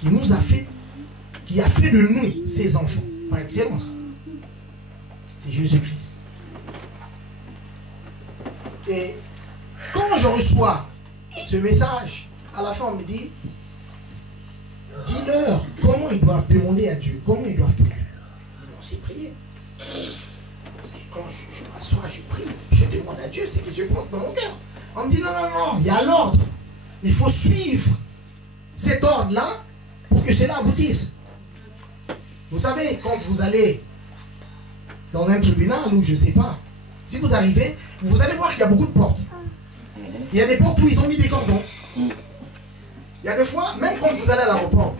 qui nous a fait, qui a fait de nous ses enfants, par excellence. C'est Jésus-Christ. Et quand je reçois ce message, à la fin on me dit, dis-leur comment ils doivent demander à Dieu, comment ils doivent prier. Je dis, c'est prier. Parce que quand je m'assois, je prie, je demande à Dieu ce que je pense dans mon cœur. On me dit, non, non, non, il y a l'ordre. Il faut suivre cet ordre-là pour que cela aboutisse. Vous savez, quand vous allez dans un tribunal ou je ne sais pas, si vous arrivez, vous allez voir qu'il y a beaucoup de portes. Il y a des portes où ils ont mis des cordons. Il y a des fois, même quand vous allez à l'aéroport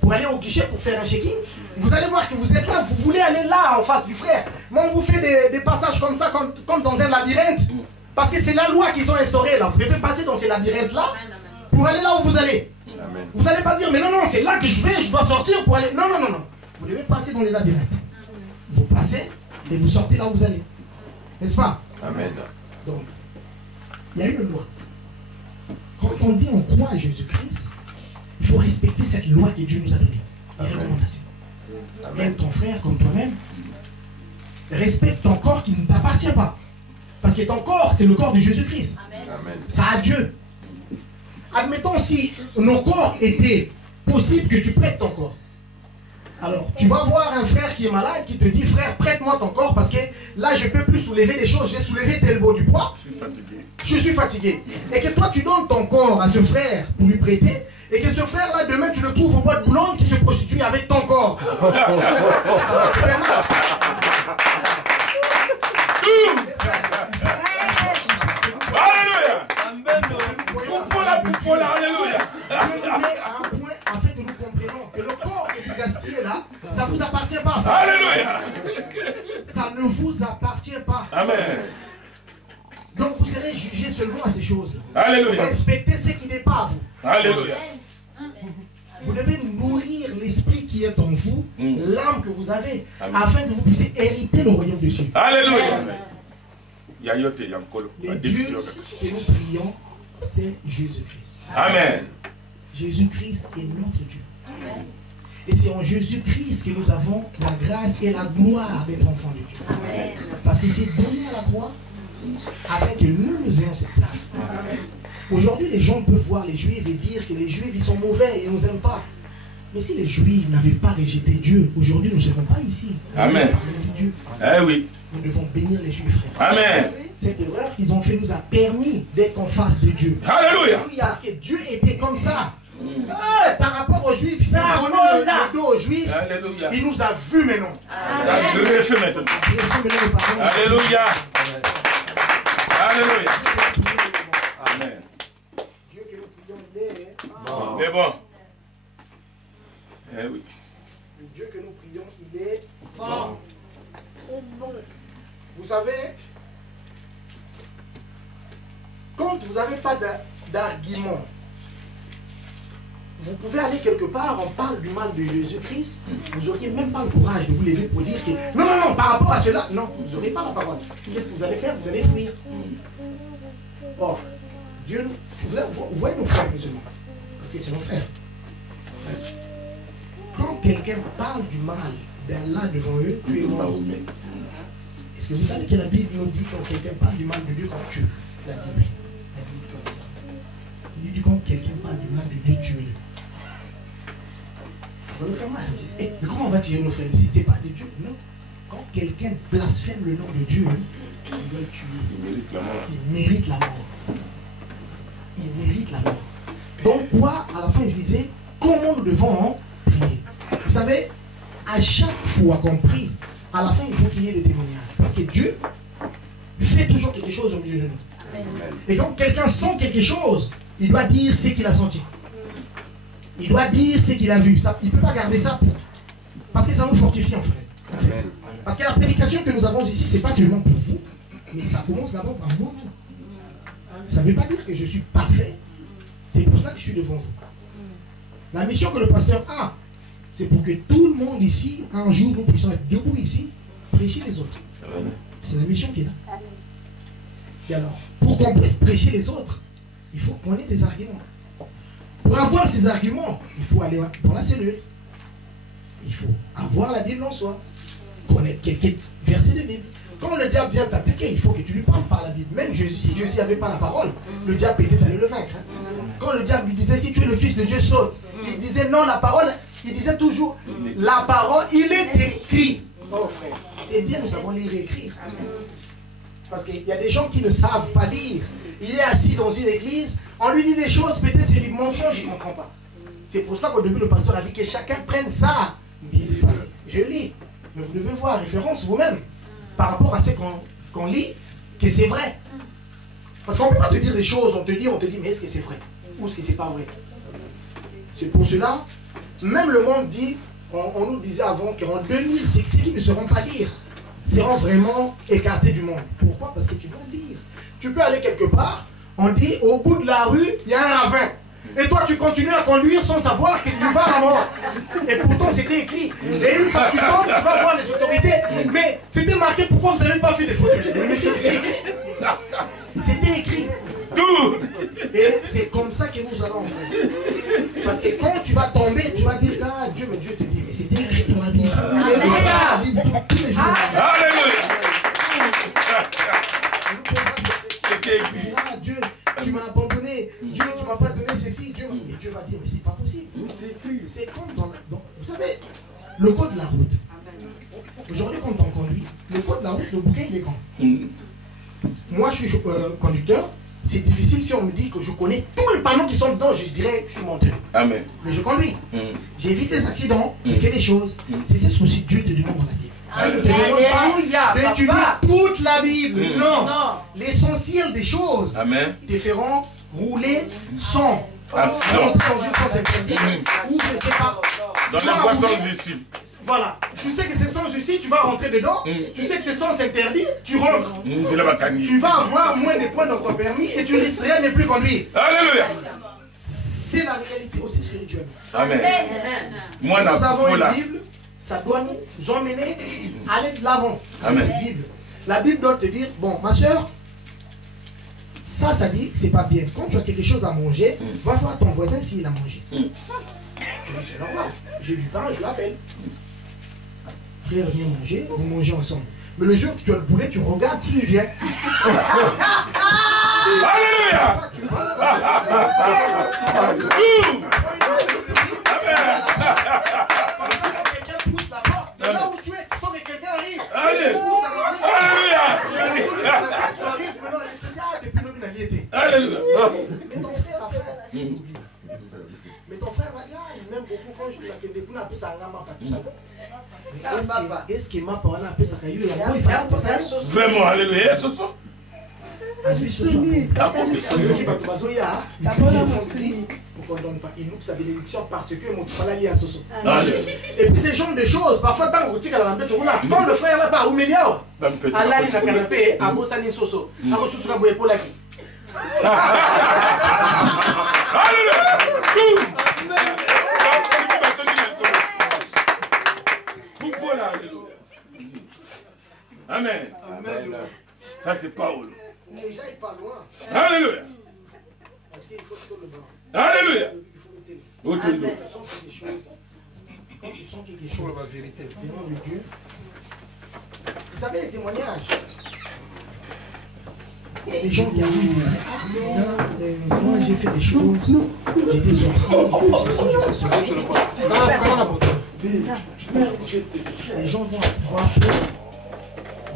pour aller au guichet pour faire un check-in, vous allez voir que vous êtes là, vous voulez aller là en face du frère. Mais on vous fait des passages comme ça, comme dans un labyrinthe. Parce que c'est la loi qu'ils ont instaurée là. Vous devez passer dans ces labyrinthes-là pour aller là où vous allez. Amen. Vous n'allez pas dire, mais non, non, c'est là que je vais, je dois sortir pour aller. Non, non, non, non. Vous devez passer dans les labyrinthes. Vous passez et vous sortez là où vous allez. N'est-ce pas? Amen. Donc, il y a une loi. Quand on dit on croit à Jésus-Christ, il faut respecter cette loi que Dieu nous a donnée. Les recommandations. Aime ton frère comme toi-même. Respecte ton corps qui ne t'appartient pas. Parce que ton corps, c'est le corps de Jésus-Christ. Ça a Dieu. Admettons si nos corps étaient possible que tu prêtes ton corps. Alors, tu vas voir un frère qui est malade, qui te dit, frère, prête-moi ton corps parce que là, je ne peux plus soulever des choses. J'ai soulevé tel beau du poids. Je suis fatigué. Et que toi, tu donnes ton corps à ce frère pour lui prêter. Et que ce frère-là, demain, tu le trouves au bois de Boulogne qui se prostitue avec ton corps. Ça va te faire mal. Alléluia. Dieu nous met à un point afin que nous comprenions que le corps que vous gaspillez là, ça ne vous appartient pas. Alléluia. Ça ne vous appartient pas. Amen. Donc vous serez jugé seulement à ces choses. Alléluia. Respectez ce qui n'est pas à vous. Alléluia. Vous devez nourrir l'esprit qui est en vous, l'âme que vous avez, afin que vous puissiez hériter le royaume des cieux. Alléluia. Les dieux que nous prions, c'est Jésus-Christ. Amen. Jésus-Christ est notre Dieu. Amen. Et c'est en Jésus-Christ que nous avons la grâce et la gloire d'être enfants de Dieu. Amen. Parce qu'il s'est donné à la croix afin que nous ayons cette place. Aujourd'hui, les gens peuvent voir les Juifs et dire que les Juifs ils sont mauvais et ils ne nous aiment pas. Mais si les Juifs n'avaient pas rejeté Dieu, aujourd'hui nous ne serons pas ici. Amen. De Dieu. Eh oui. Nous devons bénir les Juifs, frères. Amen. Cette erreur qu'ils ont fait nous a permis d'être en face de Dieu. Alléluia. Parce que Dieu était comme ça. Par rapport aux Juifs, il s'est donné le dos aux Juifs. Alléluia. Il nous a vus maintenant. Le refait maintenant. Alléluia. Alléluia. Amen. Dieu que nous prions, il est bon. Mais bon. Eh oui. Le Dieu que nous prions, il est bon. Vous savez, quand vous n'avez pas d'argument, vous pouvez aller quelque part, on parle du mal de Jésus-Christ, vous n'auriez même pas le courage de vous lever pour dire que non, non, non, par rapport à cela, non, vous n'aurez pas la parole. Qu'est-ce que vous allez faire? Vous allez fuir. Or, Dieu, vous voyez nos frères musulmans, parce que c'est nos frères. Quand quelqu'un parle du mal d'Allah devant eux, tu es mort. Est-ce que vous savez que la Bible nous dit quand quelqu'un parle du mal de Dieu, quand tu la Bible comme ça. Il dit quand quelqu'un parle du mal de Dieu, tuez-le. Ça va nous faire mal. Mais comment on va tirer nos frères si ce n'est pas de Dieu? Non. Quand quelqu'un blasphème le nom de Dieu, il doit le tuer. Il mérite la mort. Il mérite la mort. Il mérite la mort. Donc quoi, à la fin je disais, comment nous devons prier? Vous savez, à chaque fois qu'on prie, à la fin il faut qu'il y ait des témoignages. Parce que Dieu fait toujours quelque chose au milieu de nous. Amen. Et quand quelqu'un sent quelque chose, il doit dire ce qu'il a senti. Il doit dire ce qu'il a vu. Ça, il ne peut pas garder ça pour... Parce que ça nous fortifie en fait. Parce que la prédication que nous avons ici, ce n'est pas seulement pour vous, mais ça commence d'abord par moi-même. Ça ne veut pas dire que je suis parfait. C'est pour ça que je suis devant vous. La mission que le pasteur a, c'est pour que tout le monde ici, un jour, nous puissions être debout ici, prêcher les autres. C'est la mission qu'il a. Et alors, pour qu'on puisse prêcher les autres, il faut qu'on ait des arguments. Pour avoir ces arguments, il faut aller dans la cellule. Il faut avoir la Bible en soi. Connaître quelques versets de Bible. Quand le diable vient t'attaquer, il faut que tu lui parles par la Bible. Même Jésus, si Jésus n'avait pas la parole, le diable était allé le vaincre. Quand le diable lui disait, si tu es le fils de Dieu, saute. Il disait, non, la parole, il disait toujours, la parole, il est écrit. Oh frère, c'est bien, nous savons lire et écrire. Parce qu'il y a des gens qui ne savent pas lire. Il est assis dans une église, on lui dit des choses, peut-être c'est du mensonge, il ne comprend pas. C'est pour ça qu'au début, le pasteur a dit que chacun prenne sa Bible. Parce que je lis, mais vous devez voir référence vous-même par rapport à ce qu'on lit, que c'est vrai. Parce qu'on ne peut pas te dire des choses, on te dit, mais est-ce que c'est vrai? Ou est-ce que c'est pas vrai? C'est pour cela, même le monde dit, on nous disait avant qu'en 2000, c'est ceux qui ne sauront pas lire seront vraiment écartés du monde. Pourquoi? Parce que tu dois lire. Tu peux aller quelque part, on dit, au bout de la rue, il y a un ravin. Et toi, tu continues à conduire sans savoir que tu vas à mort. Et pourtant, c'était écrit. Et une fois que tu tombes, tu vas voir les autorités. Mais c'était marqué, pourquoi vous n'avez pas fait des photos? Mais c'était écrit. C'était écrit. Tout. Et c'est comme ça que nous allons faire. Parce que quand tu vas tomber, tu vas dire, ah, Dieu, mais Dieu te dit, mais c'était écrit dans la Bible. Et tu vas la Bible tous les jours. Alléluia. Ah, Dieu, tu m'as abandonné. Dieu, tu ne m'as pas donné ceci. Dieu, et Dieu va dire, mais c'est pas possible. C'est comme dans, vous savez, le code de la route. Aujourd'hui, quand on conduit, le code de la route, le bouquin, il est grand. Moi, je suis conducteur. C'est difficile si on me dit que je connais tous les panneaux qui sont dedans, je dirais que je suis menteur. Amen. Mais je conduis. J'évite les accidents, j'ai fait les choses. C'est ce que Dieu te demande dans la Bible. Dieu ne te demande pas d'étudier toute la Bible. Non. L'essentiel des choses te feront rouler sans rentrer dans une sens interdite ou je ne sais pas. Dans les voies sans issue. Voilà. Tu sais que c'est sans ici, tu vas rentrer dedans. Tu sais que c'est sans interdit, tu rentres. Tu vas avoir moins de points dans ton permis et tu risquerais de ne plus conduire. Alléluia. C'est la réalité aussi spirituelle. Amen. Nous avons une Bible, ça doit nous emmener à aller de l'avant avec cette Bible. La Bible doit te dire, bon, ma soeur, ça dit que c'est pas bien. Quand tu as quelque chose à manger, va voir ton voisin s'il a mangé. C'est normal. J'ai du pain, je l'appelle. Frère, viens manger, vous mangez ensemble. Mais le jour que tu as le poulet, tu regardes s'il vient. Alléluia. Quelqu'un pousse la porte. Et là où tu es, tu sens que quelqu'un arrive. Alléluia. Tu arrives, maintenant, tu dis, ah, depuis le minage, il était. Alléluia. Mais ton frère, si tu oublies. Mais ton frère va dire, il m'aime beaucoup quand je l'ai découvert un peu ça pas tout ça. Est-ce que ma parole a un peu ça caillou et il fallait pas ça? Vraiment, alléluia. Ce sont. Pour qu'on donne pas. Il loupe sa bénédiction parce que mon frère lié à Soso. Et puis ces genres de choses, parfois tant que tu as la quand le frère là pas ou Méliao, Allah il a canapé à Bossani Soso. À Soso la boue pour la qui. Amen. Ça c'est Paul. Les gens ils parlent loin. Alléluia. Parce qu'il faut tout le bas. Alléluia. Il faut le tenir. Quand tu sens quelque chose, la vérité, venant de Dieu. Vous savez les témoignages. Il y a des gens qui arrivent. Moi j'ai fait des choses. J'ai des sorciers, j'ai fait ceci, j'ai fait cela. Les gens vont avoir peur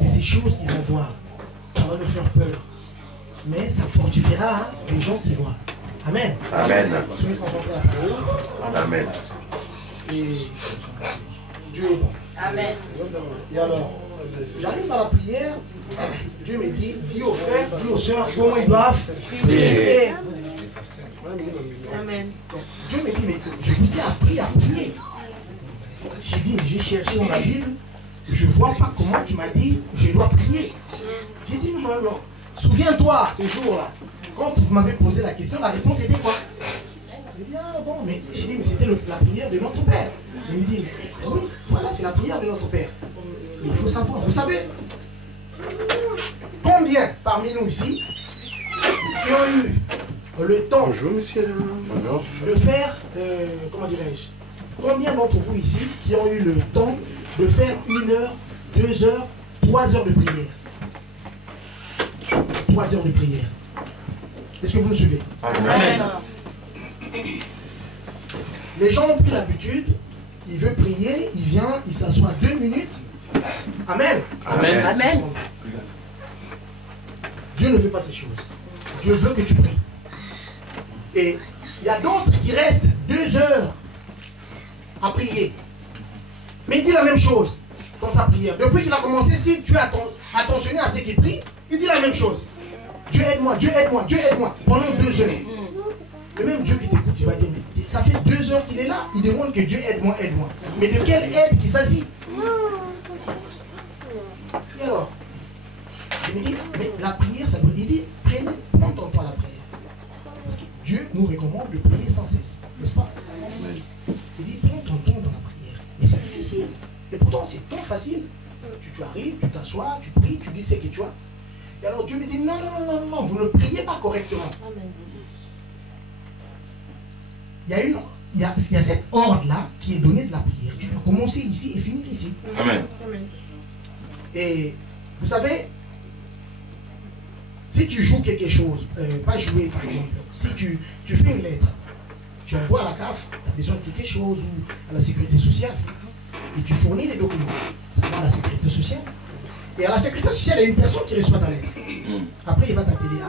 de ces choses qu'ils vont voir. Ça va leur faire peur. Mais ça fortifiera les gens qui voient. Amen. Amen. Soyez concentrés à la parole. Amen. Et Dieu est bon. Amen. Et alors, j'arrive à la prière. Dieu me dit, dis aux frères, dis aux sœurs comment ils doivent prier. Amen. Donc, Dieu me dit, mais je vous ai appris à prier. J'ai dit, j'ai cherché dans la Bible, je ne vois pas comment tu m'as dit, je dois prier. J'ai dit, non, non. Souviens-toi, ces jours-là, quand vous m'avez posé la question, la réponse était quoi? J'ai dit, ah bon, mais j'ai dit, mais c'était la prière de notre Père. Il me dit, mais oui, voilà, c'est la prière de notre Père. Mais il faut savoir, vous savez, combien parmi nous ici qui ont eu le temps Bonjour, monsieur. Bonjour. de faire, comment dirais-je, combien d'entre vous ici qui ont eu le temps de faire 1 heure, 2 heures, 3 heures de prière? 3 heures de prière. Est-ce que vous me suivez? Amen. Les gens ont pris l'habitude, il veut prier, il vient, il s'assoit 2 minutes. Amen. Amen. Amen. Dieu ne veut pas ces choses. Dieu veut que tu pries. Et il y a d'autres qui restent 2 heures à prier. Mais il dit la même chose dans sa prière. Depuis qu'il a commencé, si tu es attentionné à ce qu'il prie, il dit la même chose. Dieu aide-moi, Dieu aide-moi, Dieu aide-moi. Pendant 2 heures. Et même Dieu qui t'écoute, il va dire, mais ça fait 2 heures qu'il est là. Il demande que Dieu aide-moi, aide-moi. Mais de quelle aide qu'il s'agit? Et alors, je me dis, mais la prière, ça veut dire, prends ton temps à la prière. Parce que Dieu nous recommande de prier sans cesse, n'est-ce pas? Il dit, prends ton temps dans la prière. Mais c'est difficile. Et pourtant, c'est tant facile. Tu arrives, tu t'assois, tu pries, tu dis ce que tu as. Et alors Dieu me dit, non, non, non, non, non, vous ne priez pas correctement. Il y a cet ordre-là qui est donné de la prière. Tu dois commencer ici et finir ici. Amen. Et vous savez, si tu joues quelque chose, pas jouer par exemple, si tu fais une lettre, tu envoies à la CAF, tu as besoin de quelque chose ou à la sécurité sociale, et tu fournis les documents, ça va à la sécurité sociale. Et à la sécurité sociale, il y a une personne qui reçoit ta lettre. Après, il va t'appeler.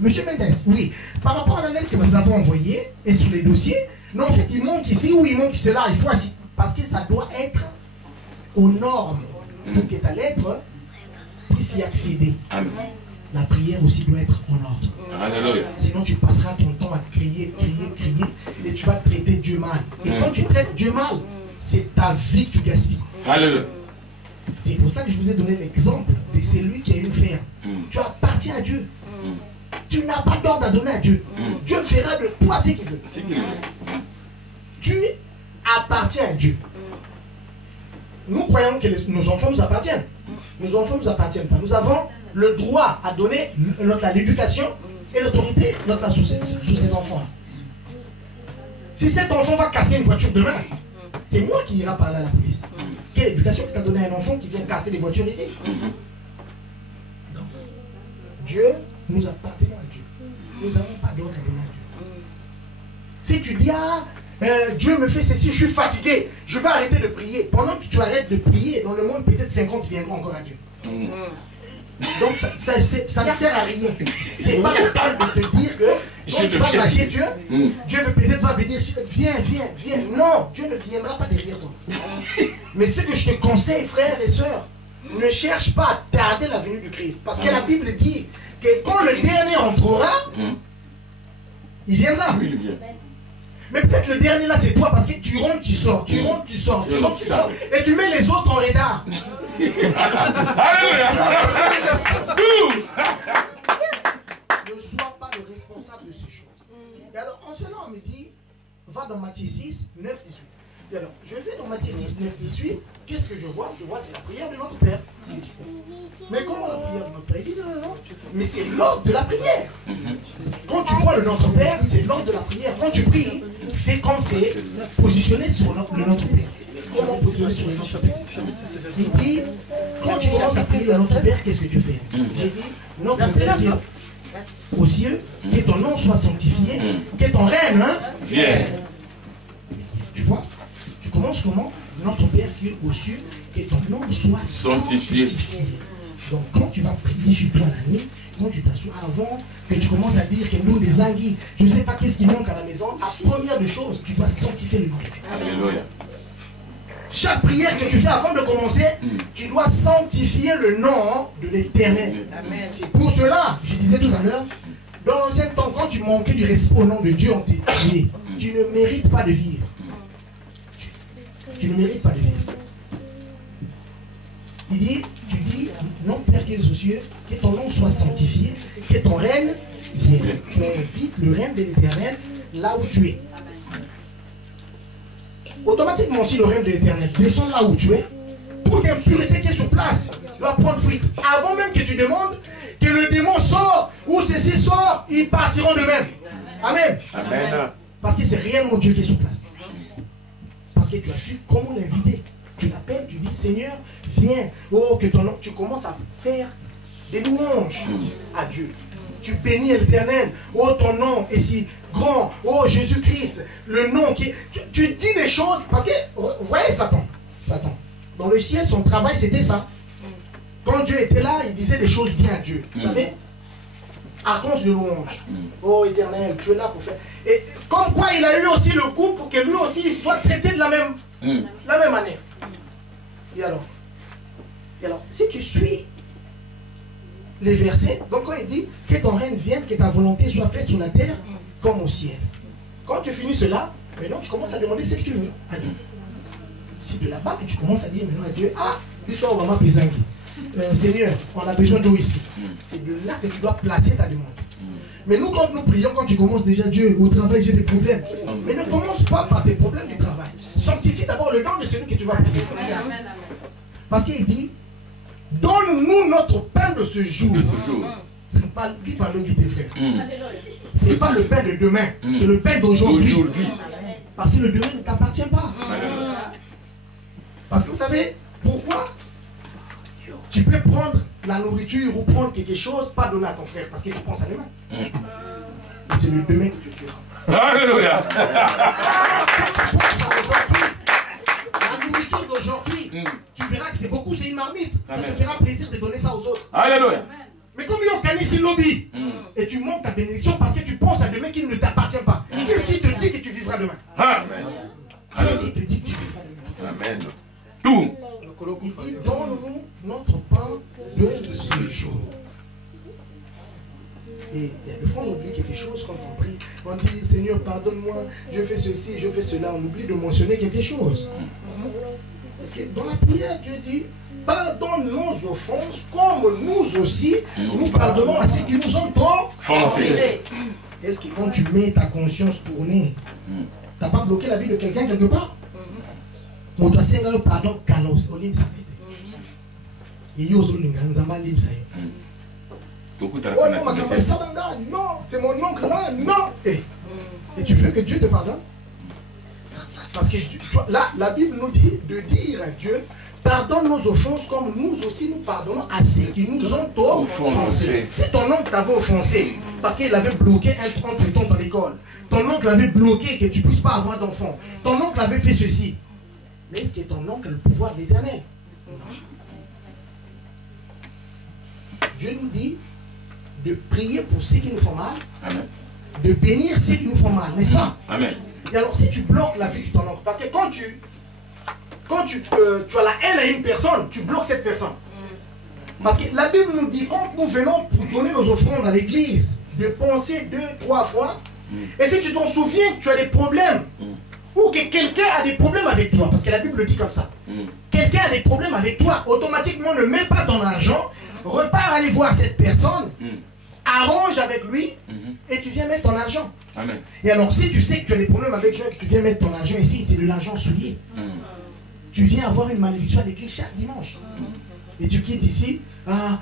Monsieur Mendes, oui, par rapport à la lettre que nous avons envoyée et sur les dossiers, non, en fait, il manque ici ou il manque cela, il faut assis. Parce que ça doit être aux normes pour que ta lettre puisse y accéder. Amen. La prière aussi doit être en ordre. Alléluia. Sinon, tu passeras ton temps à crier, crier, crier, et tu vas traiter Dieu mal. Et quand tu traites Dieu mal, c'est ta vie que tu gaspilles. Alléluia. C'est pour ça que je vous ai donné l'exemple de celui qui a une ferme. Tu appartiens à Dieu. Tu n'as pas d'ordre à donner à Dieu. Dieu fera de toi ce qu'il veut. C'est qu'il veut. Tu appartiens à Dieu. Nous croyons que nos enfants nous appartiennent. Nos enfants ne nous appartiennent pas. Nous avons le droit à donner l'éducation et l'autorité sur ces enfants. Si cet enfant va casser une voiture demain, c'est moi qui ira parler à la police. Quelle éducation que tu as donnée à un enfant qui vient casser des voitures ici? Donc, Dieu, nous appartenons à Dieu. Nous n'avons pas d'ordre à donner à Dieu. Si tu dis, Dieu me fait ceci, je suis fatigué, je vais arrêter de prier. Pendant que tu arrêtes de prier, dans le monde, peut-être 50 viendront encore à Dieu. Donc ça ne sert à rien. C'est pas le temps de te dire que quand tu vas lâcher Dieu, Dieu peut-être va venir, viens, viens, viens. Non, Dieu ne viendra pas derrière toi. Mais ce que je te conseille, frères et sœurs, ne cherche pas à tarder la venue du Christ. Parce que la Bible dit que quand le dernier entrera, il viendra. Oui, il vient. Mais peut-être le dernier là, c'est toi parce que tu rentres, tu sors, tu rentres, tu sors, tu rentres, tu sors. Et tu mets les autres en retard. Alléluia. Ne sois pas le responsable de ces choses. Et alors, en cela, on me dit, va dans Matthieu 6, 9, 18. Et alors, je vais dans Matthieu 6, 9, 18. Qu'est-ce que je vois? Je vois, c'est la prière de notre Père. Mais comment la prière de notre Père? Il dit non, non, non. Mais c'est l'ordre de la prière. Quand tu vois le Notre Père, c'est l'ordre de la prière. Quand tu pries, fais comme c'est positionné sur le Notre Père. Comment positionner sur le Notre Père? Il dit, quand tu commences à prier le Notre Père, qu'est-ce que tu fais? J'ai dit, notre Père qui est aux cieux, que ton nom soit sanctifié, que ton règne vienne. Tu vois? Tu commences comment? Notre Père qui est aux cieux, que ton nom soit sanctifié. Donc quand tu vas prier chez toi la nuit, quand tu t'assois avant, que tu commences à dire que nous les anguilles, je ne sais pas qu'est-ce qui manque à la maison, la première des choses, tu dois sanctifier le nom de Dieu. Alléluia. Chaque prière que tu fais avant de commencer, tu dois sanctifier le nom de l'Éternel. C'est pour cela, je disais tout à l'heure, dans l'ancien temps, quand tu manquais du respect au nom de Dieu, on t'a tué. Tu ne mérites pas de vivre. Tu ne mérites pas de vivre. Il dit, tu dis, non, Père qui es aux cieux, que ton nom soit sanctifié, que ton règne vienne. Tu invites le règne de l'Éternel là où tu es. Automatiquement aussi le règne de l'Éternel descend là où tu es. Toute impureté qui est sur place doit prendre fuite. Avant même que tu demandes que le démon sort ou ceci sort, ils partiront de même. Amen. Amen. Parce que c'est réellement Dieu qui est sur place. Parce que tu as su comment l'inviter. Tu l'appelles, tu dis Seigneur, viens. Oh, que ton nom. Tu commences à faire des louanges à Dieu. Tu bénis l'Éternel. Oh, ton nom est si grand. Oh, Jésus-Christ, le nom qui est... Tu dis des choses. Parce que, vous voyez Satan. Satan. Dans le ciel, son travail, c'était ça. Quand Dieu était là, il disait des choses bien à Dieu. Vous savez? Archange de louange. Oh Éternel, tu es là pour faire. Et comme quoi il a eu aussi le coup pour que lui aussi il soit traité de la même manière. Et alors, si tu suis les versets, donc quand il dit que ton règne vienne, que ta volonté soit faite sur la terre comme au ciel. Quand tu finis cela, maintenant tu commences à demander ce que tu veux à Dieu. C'est de là-bas que tu commences à dire maintenant à Dieu, ah, l'histoire vraiment pesangui. Seigneur, on a besoin d'eau ici. C'est de là que tu dois placer ta demande. Mais nous, quand nous prions, quand tu commences déjà, Dieu, au travail, j'ai des problèmes. Mais ne commence pas par tes problèmes du travail. Sanctifie d'abord le nom de celui que tu vas prier. Parce qu'il dit, donne-nous notre pain de ce jour. C'est pas lui par le guide des frères. Ce n'est pas le pain de demain, c'est le pain d'aujourd'hui. Parce que le demain ne t'appartient pas. Parce que vous savez, pourquoi tu peux prendre la nourriture ou prendre quelque chose, pas donner à ton frère, parce que tu penses à demain. Et c'est le demain que tu tueras. Alléluia. Tu penses à aujourd'hui, la nourriture d'aujourd'hui, tu verras que c'est beaucoup, c'est une marmite. Ça te fera plaisir de donner ça aux autres. Alléluia. Mais comme il y a organisé lobby, et tu montes ta bénédiction parce que tu penses à demain qui ne t'appartient pas. Qu'est-ce qui te dit que tu vivras demain? Qu'est-ce qui te dit que tu vivras demain? Amen. Tout. Il dit, donne-nous notre pain de ce jour. Et il y a des fois on oublie quelque chose quand on prie. On dit, Seigneur, pardonne-moi, je fais ceci, je fais cela. On oublie de mentionner quelque chose. Parce que dans la prière, Dieu dit, pardonne nos offenses comme nous aussi, nous pardonnons à ceux qui nous ont offensés. Est-ce que quand tu mets ta conscience tournée, tu n'as pas bloqué la vie de quelqu'un quelque part? On doit s'engager pardon kalos olim sa été. Et yo zo linganzamba lim sa yo. Oh non, ma campagne salanga, non, c'est mon oncle là, non. Et tu veux que Dieu te pardonne? Parce que là, la Bible nous dit de dire à Dieu, pardonne nos offenses comme nous aussi nous pardonnons à ceux qui nous ont offensés. Si ton oncle t'avait offensé, parce qu'il avait bloqué un enfant dans l'école, ton oncle avait bloqué que tu ne puisses pas avoir d'enfant, ton oncle avait fait ceci. Mais est-ce que ton oncle a le pouvoir de l'Éternel? Non. Dieu nous dit de prier pour ceux qui nous font mal, de bénir ceux qui nous font mal, n'est-ce pas? Amen. Et alors si tu bloques la vie de ton oncle, parce que quand tu as la haine à une personne, tu bloques cette personne. Parce que la Bible nous dit, quand nous venons pour donner nos offrandes à l'église, de penser 2-3 fois, et si tu t'en souviens que tu as des problèmes, ou que quelqu'un a des problèmes avec toi, parce que la Bible le dit comme ça, quelqu'un a des problèmes avec toi, automatiquement ne mets pas ton argent, repars aller voir cette personne, arrange avec lui, et tu viens mettre ton argent. Amen. Et alors si tu sais que tu as des problèmes avec gens et que tu viens mettre ton argent ici, c'est de l'argent souillé. Tu viens avoir une malédiction à l'église chaque dimanche. Et tu quittes ici, ah,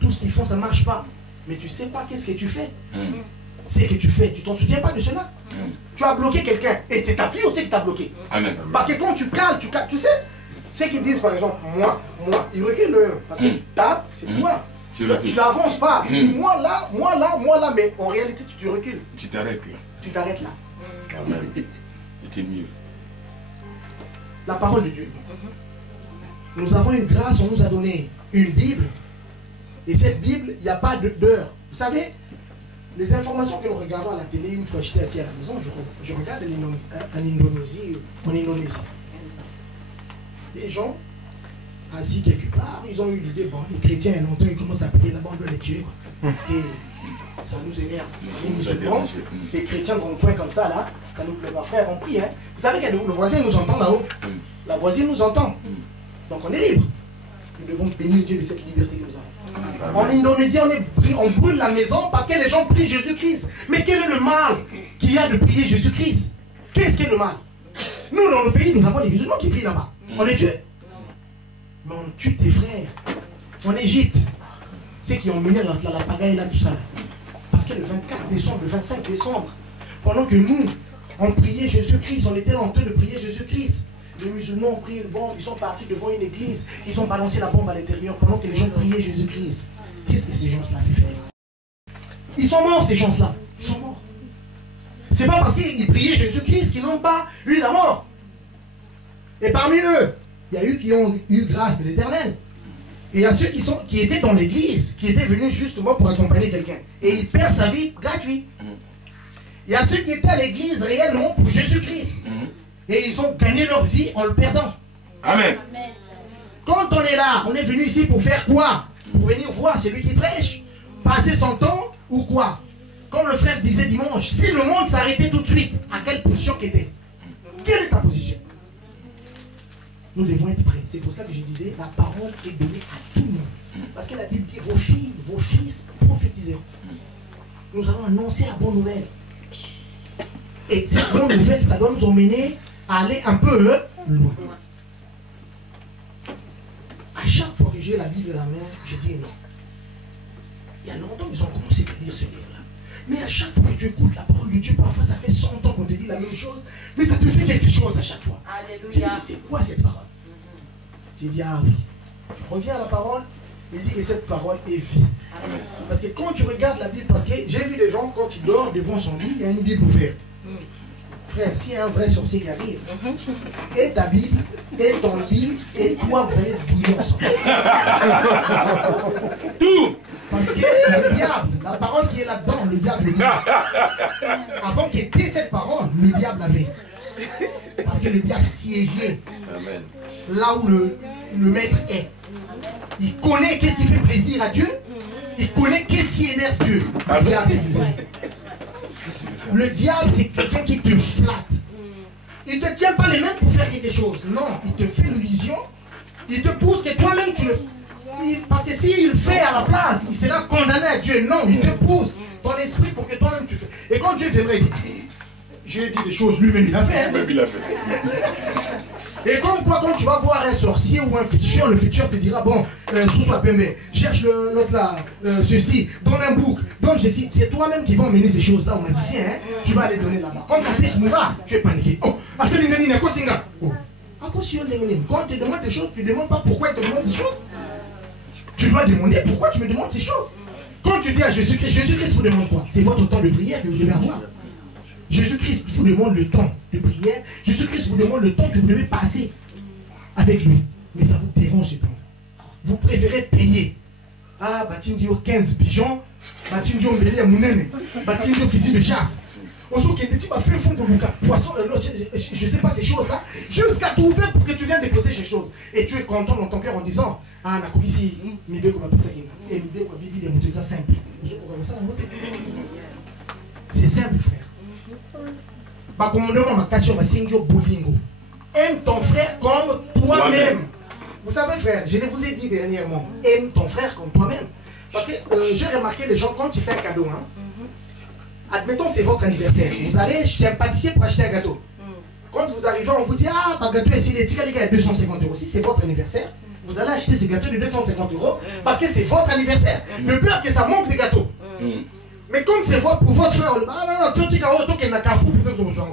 tout ce qu'ils font ça ne marche pas. Mais tu ne sais pas qu'est-ce que tu fais. C'est que tu fais, tu t'en souviens pas de cela. Tu as bloqué quelqu'un, et c'est ta fille aussi qui t'a bloqué. Amen. Parce que quand tu cales, tu sais, ceux qui disent par exemple, moi, ils reculent eux, parce que tu tapes, c'est toi. Tu n'avances pas. Tu dis moi là, mais en réalité tu recules. Tu t'arrêtes là. Tu t'arrêtes là. Amen. C'est mieux. La parole de Dieu. Nous avons une grâce, on nous a donné une Bible. Et cette Bible, il n'y a pas d'heure. Vous savez, les informations que nous regardons à la télé, une fois j'étais assis à la maison, je regarde en Indonésie. Les gens assis quelque part, ils ont eu l'idée, bon, les chrétiens, longtemps, ils commencent à prier, là-bas, on doit les tuer. Quoi. Parce que ça nous énerve. Les musulmans, les chrétiens dans le coin comme ça, là, ça nous plaît pas. Frère, on prie. Hein. Vous savez que le voisin nous entend là-haut. La voisine nous entend. Donc on est libre. Nous devons bénir Dieu de cette liberté que nous avons. En Indonésie, on brûle la maison parce que les gens prient Jésus-Christ. Mais quel est le mal qu'il y a de prier Jésus-Christ? Qu'est-ce qui est le mal? Nous, dans nos pays, nous avons des musulmans qui prient là-bas. On les tue. Mais on tue tes frères. En Égypte, ceux qui ont mené la pagaille là, tout ça là. Parce que le 24 décembre, le 25 décembre, pendant que nous, on priait Jésus-Christ, on était en train de prier Jésus-Christ. Les musulmans ont pris une bombe, ils sont partis devant une église, ils ont balancé la bombe à l'intérieur pendant que les gens priaient Jésus-Christ. Qu'est-ce que ces gens-là fait? Ils sont morts, ces gens-là. Ils sont morts. C'est pas parce qu'ils priaient Jésus-Christ qu'ils n'ont pas eu la mort. Et parmi eux, il y a eu qui ont eu grâce de l'Éternel. Et il y a ceux qui étaient dans l'église, qui étaient venus justement pour accompagner quelqu'un. Et ils perdent sa vie gratuite. Il y a ceux qui étaient à l'église réellement pour Jésus-Christ. Et ils ont gagné leur vie en le perdant. Amen. Quand on est là, on est venu ici pour faire quoi? Pour venir voir celui qui prêche, passer son temps ou quoi? Comme le frère disait dimanche, si le monde s'arrêtait tout de suite, à quelle position qu'était? Quelle est ta position? Nous devons être prêts. C'est pour ça que je disais, la parole est donnée à tout le monde. Parce que la Bible dit, vos filles, vos fils prophétiseront. Nous allons annoncer la bonne nouvelle. Et cette bonne nouvelle, ça doit nous emmener à aller un peu loin. À chaque fois que j'ai la Bible à la main, je dis non. Il y a longtemps qu'ils ont commencé à lire ce livre-là. Mais à chaque fois que tu écoutes la parole de Dieu, parfois ça fait 100 ans qu'on te dit la même chose, mais ça te fait quelque chose à chaque fois. J'ai dit, mais c'est quoi cette parole? J'ai dit, ah oui. Je reviens à la parole, il dit que cette parole est vie. Parce que quand tu regardes la Bible, parce que j'ai vu des gens, quand ils dorment devant son lit, il y a une Bible ouverte. Frère, s'il y a un vrai sorcier qui arrive, et ta Bible, et ton lit, et toi, vous allez être bouillons ensemble. Tout. Parce que le diable, la parole qui est là-dedans, le diable est là. Avant qu'il y ait cette parole, le diable avait. Parce que le diable siégeait là où le maître est. Il connaît qu'est-ce qui fait plaisir à Dieu. Il connaît qu'est-ce qui énerve Dieu. Le diable est vrai. Le diable, c'est quelqu'un qui te flatte. Il ne te tient pas les mains pour faire quelque chose. Non, il te fait l'illusion. Il te pousse que toi-même tu le... Parce que s'il le fait à la place, il sera condamné à Dieu. Non, il te pousse ton esprit pour que toi-même tu fais. Et quand Dieu viendrait, il dit, j'ai dit des choses, lui-même il a fait. Même il a fait. Et comme quoi, quand tu vas voir un sorcier ou un futur, le futur te dira, bon, sous-soit pembe, cherche l'autre là, ceci, donne un bouc, donne ceci. C'est toi-même qui vas emmener ces choses-là aux magiciens, hein? Tu vas les donner là-bas. Quand ton fils mourra, tu es paniqué. Oh, quand on te demande des choses, tu ne demandes pas pourquoi il te demande ces choses. Tu dois demander pourquoi tu me demandes ces choses. Quand tu dis à Jésus-Christ, Jésus-Christ vous demande quoi? C'est votre temps de prière que vous devez avoir. Jésus-Christ vous demande le temps de prière. Jésus-Christ vous demande le temps que vous devez passer avec lui. Mais ça vous dérange ce temps. Vous préférez payer. Ah, Batindio 15 pigeons, Batindio mbélé à Mounene, Batindio fusil de chasse. Aussi qui était fait fond de poisson, je ne sais pas ces choses-là, jusqu'à trouver pour que tu viennes déposer ces choses. Et tu es content dans ton cœur en disant, ah, Nakobisi, Mibé comme ça, et Mibé comme Bibi, les ça simple. C'est simple, frère. Aime ton frère comme toi-même. Vous savez, frère, je vous ai dit dernièrement, aime ton frère comme toi-même. Parce que j'ai remarqué les gens, quand tu fais un cadeau, hein, admettons c'est votre anniversaire, vous allez sympathiser pour acheter un gâteau. Quand vous arrivez, on vous dit, ah, ma gâteau ici, les tigres, les gars, 250 €. Si c'est votre anniversaire, vous allez acheter ce gâteau de 250 € parce que c'est votre anniversaire. De peur que ça manque de gâteaux. Mais comme c'est pour votre frère, ah non, non,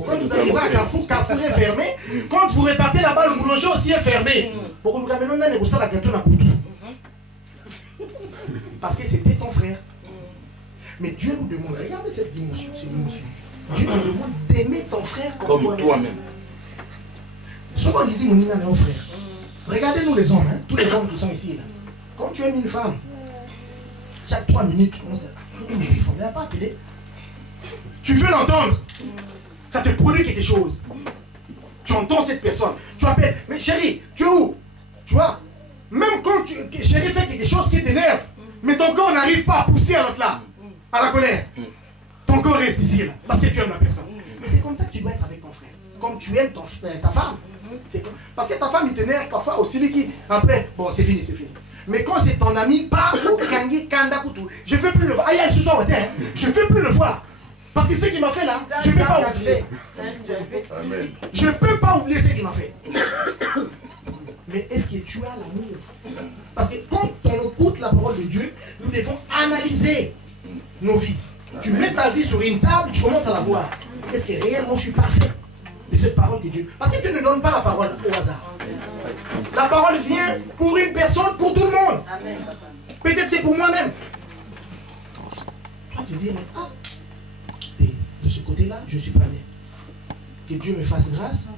quand vous arrivez à Carrefour, Carrefour est fermé. Quand vous repartez là-bas, le boulanger aussi est fermé. Parce que c'était ton frère. Mais Dieu nous demande, regardez cette dimension, Dieu nous demande d'aimer ton frère comme toi-même. Souvent, il dit, mon frère. Regardez-nous les hommes, hein, tous les hommes qui sont ici. Là. Quand tu aimes une femme, chaque 3 minutes, tu commences à... Tu veux l'entendre, ça te produit quelque chose. Tu entends cette personne, tu appelles, mais chérie, tu es où? Tu vois, même quand chérie fait quelque chose qui t'énerve, mais ton corps n'arrive pas à pousser à l'autre là, à la colère. Ton corps reste ici là, parce que tu aimes la personne. Mais c'est comme ça que tu dois être avec ton frère, comme tu aimes ta femme. Parce que ta femme il t'énerve parfois aussi, qui après, bon c'est fini, c'est fini. Mais quand c'est ton ami, pas au Kangi Kanda Koutou, je ne veux plus le voir. Aïe, ce soir, je ne veux plus le voir. Parce que ce qu'il m'a fait là, je ne peux pas oublier ça. Je ne peux pas oublier ce qu'il m'a fait. Mais est-ce que tu as l'amour? Parce que quand on écoute la parole de Dieu, nous devons analyser nos vies. Tu mets ta vie sur une table, tu commences à la voir. Est-ce que réellement je suis parfait de cette parole de Dieu? Parce que Dieu ne donne pas la parole au hasard. La parole vient pour une personne, pour tout le monde. Peut-être c'est pour moi-même. Toi, tu dis, ah, de ce côté-là, je ne suis pas bien. Que Dieu me fasse grâce.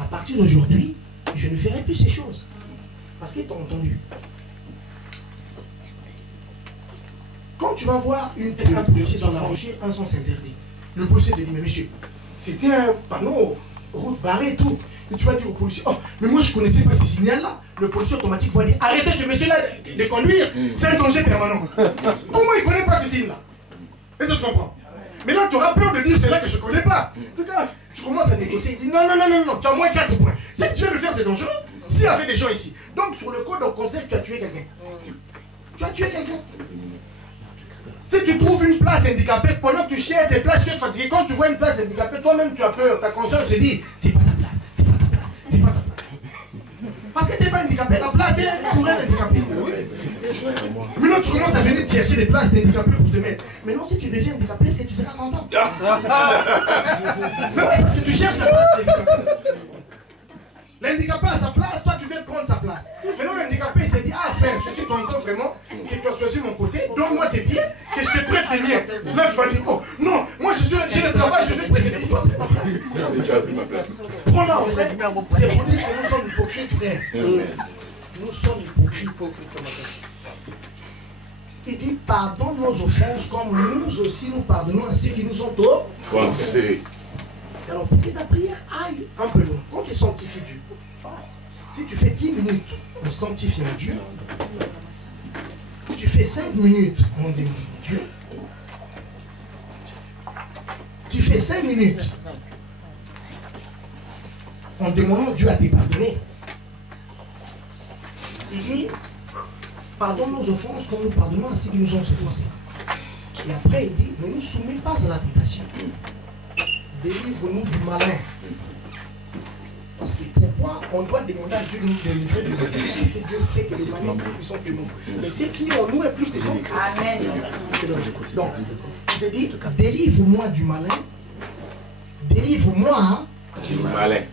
À partir d'aujourd'hui, je ne ferai plus ces choses. Parce qu'ils t'ont entendu. Quand tu vas voir un policier sur la rocher, un son s'interdit. Le policier te dit, mais monsieur, c'était un panneau, route barrée et tout. Et tu vas dire au policier, oh, mais moi je ne connaissais pas ce signal-là. Le policier automatique va dire, arrêtez ce monsieur-là de conduire, c'est un danger permanent. Comment il ne connaît pas ce signe-là? Est-ce que tu comprends? Mais là, tu auras peur de dire, c'est là que je ne connais pas. En tout cas, tu commences à négocier, il dit, non, tu as moins 4 points. Ce que tu viens de faire, c'est dangereux. S'il y avait des gens ici. Donc, sur le code, on considère que tu as tué quelqu'un. Tu as tué quelqu'un. Si tu trouves une place handicapée, pendant que tu cherches des places, tu es fatigué. Quand tu vois une place handicapée, toi-même tu as peur. Ta conscience se dit, c'est pas ta place, c'est pas ta place, c'est pas ta place. Parce que tu n'es pas handicapé, la place est pour un handicapé. Mais là tu commences à venir chercher des places handicapées pour te mettre. Mais non, si tu deviens handicapé, est-ce que tu seras content? Mais oui, parce que tu cherches la place handicapée. L'handicapé a sa place, toi tu veux prendre sa place. Mais non, l'handicapé s'est dit, ah frère, je suis content vraiment que tu as choisi mon côté, donne-moi tes pieds, que je te prête les miens. Là tu vas dire, oh non, moi j'ai le travail, je suis précédé, tu as pris ma place. Tu as pris ma place. Prends-la, frère. C'est pour dire que nous sommes hypocrites, frère. Nous sommes hypocrites. Il dit, pardonne nos offenses comme nous aussi nous pardonnons à ceux qui nous ont offensés. Alors pour que ta prière aille un peu loin, quand tu sanctifies Dieu, si tu fais 10 minutes en sanctifiant Dieu, tu fais 5 minutes en démoniant Dieu, tu fais 5 minutes en demandant Dieu à te pardonner. Il dit, pardonne nos offenses comme nous pardonnons à ceux qui nous ont offensés. Et après il dit, ne nous soumets pas à la tentation. Délivre-nous du malin. Parce que pourquoi on doit demander à Dieu de nous délivrer du malin? Parce que Dieu sait que le malin est plus puissant que nous. Mais ce qui en nous est plus puissant que nous. Donc, il te dit, délivre-moi du malin. Délivre-moi du malin.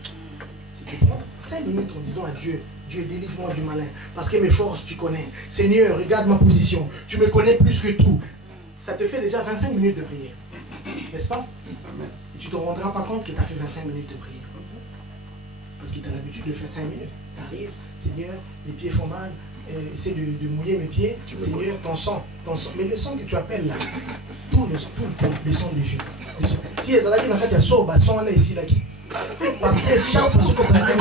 Si tu prends 5 minutes en disant à Dieu, Dieu, délivre-moi du malin. Parce que mes forces, tu connais. Seigneur, regarde ma position. Tu me connais plus que tout. Ça te fait déjà 25 minutes de prière. N'est-ce pas? Et tu ne te rendras pas compte que tu as fait 25 minutes de prière. Parce que tu as l'habitude de faire 5 minutes. Tu arrives, Seigneur, mes pieds font mal, essaie de mouiller mes pieds. Seigneur, ton sang. Mais le sang que tu appelles là, tout le sang de Dieu. Si les alliés n'ont pas sauvé, le sang est ici, là. Parce que chaque fois que tu appelles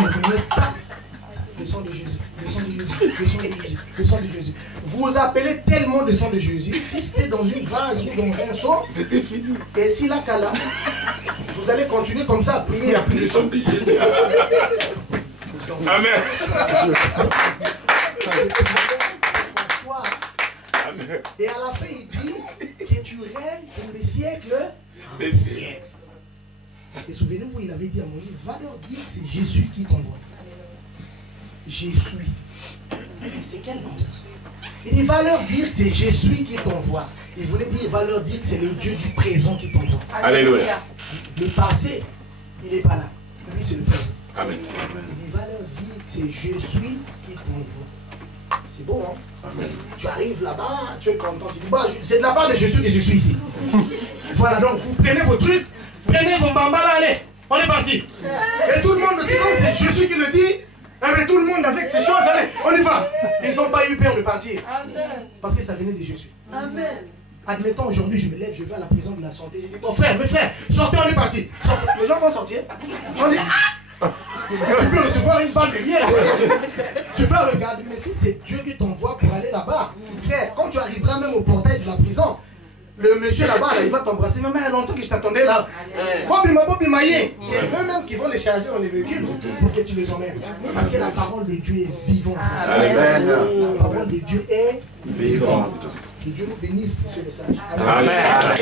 le sang de Jésus, le sang de Jésus, le sang de Jésus, le sang de Jésus. Vous appelez tellement le sang de Jésus, si c'était dans une vase ou dans un seau, c'était fini. Et si la cala, vous allez continuer comme ça à prier. Le sang de Jésus. Amen. Et à la fin, il dit que tu règnes pour les siècles des siècles. Parce que souvenez-vous, il avait dit à Moïse, va leur dire que c'est Jésus qui t'envoie. Jésus. C'est quel nom ça? Il dit, va leur dire que c'est Jésus qui t'envoie. Il voulait dire, va leur dire que c'est le Dieu du présent qui t'envoie. Alléluia. Le passé, il n'est pas là. Lui, c'est le présent. Amen. Il dit, va leur dire que c'est Jésus qui t'envoie. C'est beau, hein? Amen. Tu arrives là-bas, tu es content. Tu dis, bah, c'est de la part de Jésus que je suis ici. Voilà, donc vous prenez vos trucs, prenez vos bambas là, allez, on est parti. Et tout le monde, c'est comme c'est Jésus qui le dit. Mais tout le monde avec ces choses, allez, on y va. Ils n'ont pas eu peur de partir. Amen. Parce que ça venait de Jésus. Amen. Admettons, aujourd'hui, je me lève, je vais à la prison de la santé. Je dis, mon frère, mes frères, sortez, on est parti. Sortez. Les gens vont sortir. On dit, ah! Tu peux recevoir une balle de liesse. Tu vas regarder, mais si c'est Dieu qui t'envoie pour aller là-bas, frère, quand tu arriveras même au portail de la prison, le monsieur là-bas, là, il va t'embrasser. Mais il y a longtemps que je t'attendais là. Bobi Maïe. C'est eux-mêmes qui vont les charger dans les véhicules pour que tu les emmènes. Parce que la parole de Dieu est vivante. Amen. La parole de Dieu est vivante. Que Dieu nous bénisse pour ce message. Amen. Amen.